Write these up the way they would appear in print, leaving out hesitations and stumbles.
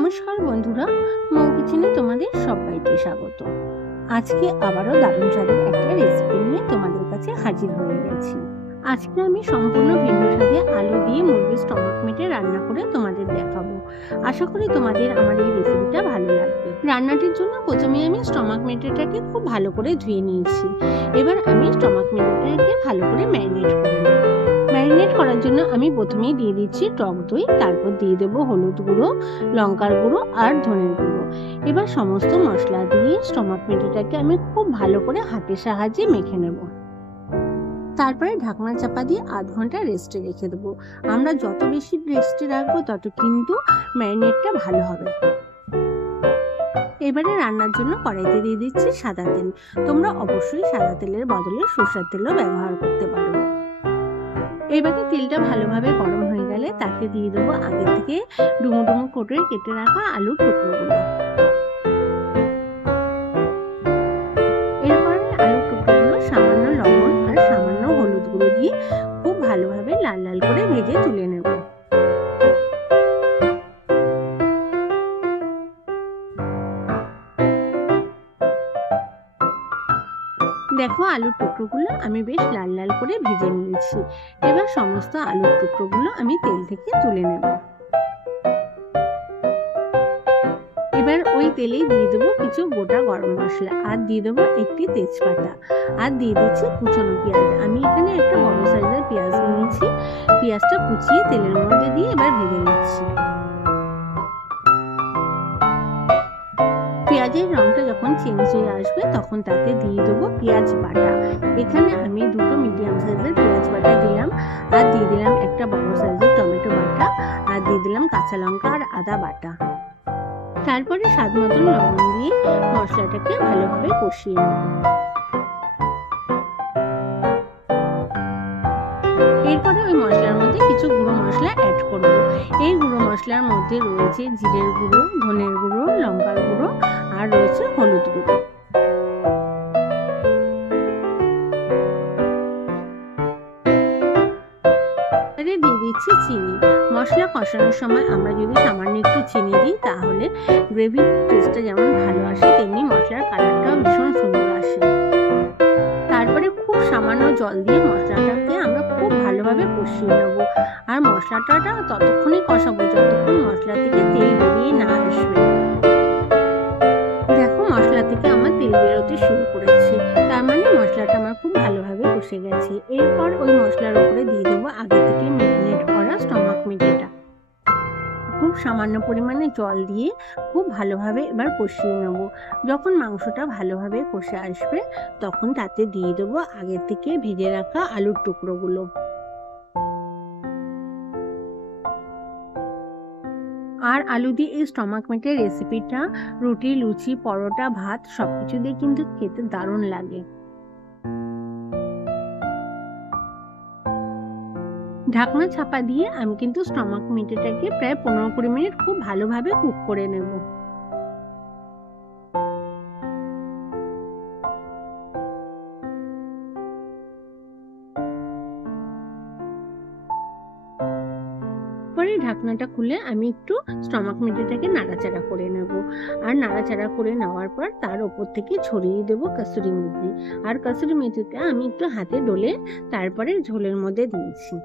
নমস্কার বন্ধুরা, মৌ কিচেনে তোমাদের সবাইকে স্বাগত। আজকে আবারও দারুণ স্বাদের একটা রেসিপি নিয়ে তোমাদের কাছে হাজির হয়ে গেছি। আজকে আমি সম্পূর্ণ ভিন্ন স্বাদে আলু দিয়ে মুরগির স্টমাক মেটে রান্না করে তোমাদের দেখাবো। আশা করি তোমাদের আমার এই রেসিপিটা ভালো লাগবে। রান্নাটির জন্য প্রথমে আমি স্টমাক মেটেটাকে খুব ভালো করে ধুয়ে নিয়েছি। এবার আমি স্টমাক মেটেটাকে ভালো করে ম্যারিনেট করে নেব। ম্যারিনেট করার জন্য আমি প্রথমেই দিয়ে দিচ্ছি টক দই, তারপর দিয়ে দেবো হলুদ গুঁড়ো, লঙ্কার গুঁড়ো আর ধনের গুঁড়ো। এবার সমস্ত মশলা দিয়ে স্টমাক মেটেটাকে আমি খুব ভালো করে হাতের সাহায্যে মেখে নেব। তারপরে ঢাকনা চাপা দিয়ে আধ ঘন্টা রেস্টে রেখে দেবো। আমরা যত বেশি রেস্টে রাখবো তত কিন্তু ম্যারিনেটটা ভালো হবে। এবারে রান্নার জন্য কড়াইতে দিয়ে দিচ্ছি সাদা তেল। তোমরা অবশ্যই সাদা তেলের বদলে সরষের তেলও ব্যবহার করতে পারো। এবারে তেলটা ভালোভাবে গরম হয়ে গেলে তাতে দিয়ে দেবো আগে থেকে ডুমো ডুমো করে কেটে রাখা আলুর টুকরোগুলো। এরপরে আলুর টুকরোগুলো সামান্য লবণ আর সামান্য হলুদ গুঁড়ো দিয়ে খুব ভালোভাবে লাল লাল করে ভেজে তুলে নেব। দেখো, আলুর টুকরোগুলো আমি বেশ লাল লাল করে ভেজে নিয়েছি। এবার সমস্ত আলুর টুকরোগুলো আমি তেল থেকে তুলে নেব। এবার ওই তেলেই দিয়ে দেবো কিছু গোটা গরম মশলা, আর দিয়ে দেবো একটি তেজপাতা, আর দিয়ে দিচ্ছি কুচনো পেঁয়াজ। আমি এখানে একটা বড় সাইজের পেঁয়াজ নিয়েছি। পেঁয়াজটা কুচিয়ে তেলের মধ্যে দিয়ে এবার ভেজে নিচ্ছি। পেঁয়াজের রংটা যখন চেঞ্জ হয়ে আসবে তখন তাতে দিয়ে দেবো পেঁয়াজ বাটা। এখানে আমি দুটো মিডিয়াম সাইজের পেঁয়াজ বাটা দিলাম, আর দিয়ে দিলাম একটা বড় সাইজের টমেটো বাটা, আর দিয়ে দিলাম কাঁচা লঙ্কা আর আদা বাটা। তারপরে স্বাদ মতন লবণ দিয়ে মশলাটাকে ভালোভাবে কষিয়ে নেব। এরপরে ওই মশলার মধ্যে কিছু গুঁড়ো মশলা অ্যাড করব। এই গুঁড়ো মশলার মধ্যে রয়েছে জিরের গুঁড়ো, ধনের গুঁড়ো, লঙ্কার গুঁড়ো, আর রয়েছে হলুদ গুঁড়ো। দিয়ে দিচ্ছি চিনি। মশলা কষানোর সময় আমরা যদি সামান্য একটু চিনি দিই তাহলে গ্রেভির টেস্টটা যেমন ভালো আসে তেমনি মশলার কালারটাও ভীষণ সুন্দর আসে। তারপরে খুব সামান্য জল দিয়ে মশলাটাকে আমরা খুব ভালোভাবে কষিয়ে নেব। আর মশলাটা ততক্ষণই কষাবো যতক্ষণ মশলা থেকে তেল বেরিয়ে না আসবে। দেখো, মশলা থেকে আমার তেল বেরোতে শুরু করেছে, তার মানে মশলাটা আমার খুব ভালোভাবে কষে গেছে। এরপর ওই মশলার উপরে দিয়ে দেবো আগে থেকে ম্যারিনেট করা স্টমাক মেটেটা। খুব সামান্য পরিমাণে জল দিয়ে খুব ভালোভাবে এবার কষিয়ে নেব। যখন মাংসটা ভালোভাবে কষে আসবে তখন তাতে দিয়ে দেবো আগে থেকে ভেজে রাখা আলুর টুকরোগুলো। আর আলু দিয়ে এই স্টমাক মেটের রেসিপিটা রুটি, লুচি, পরোটা, ভাত সবকিছু দিয়ে কিন্তু খেতে দারুণ লাগে। ঢাকনা চাপা দিয়ে আমি কিন্তু স্টমাক মেটেটাকে প্রায় 15-20 মিনিট খুব ভালোভাবে কুক করে নেব। পরে ঢাকনাটা খুলে আমি একটু স্টমাক মেটেটাকে নাড়াচাড়া করে নেব। আর নাড়াচাড়া করে নেওয়ার পর তার ওপর থেকে ছড়িয়ে দেবো কাসুরি মেথি। আর কাসুরি মেথিটা আমি একটু হাতে ডলে তারপরে ঝোলের মধ্যে দিয়েছি।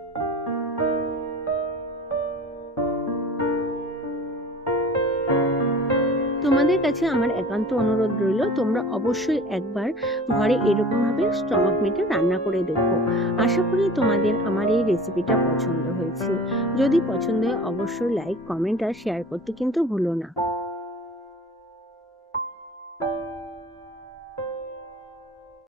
তোমাদের কাছে আমার একান্ত অনুরোধ রইল, তোমরা অবশ্যই একবার ঘরে এরকম ভাবে স্টমাক মেটে রান্না করে দেখো। আশা করি তোমাদের আমার এই রেসিপিটা পছন্দ হয়েছে। যদি পছন্দ হয় অবশ্যই লাইক, কমেন্ট আর শেয়ার করতে কিন্তু ভুলো না।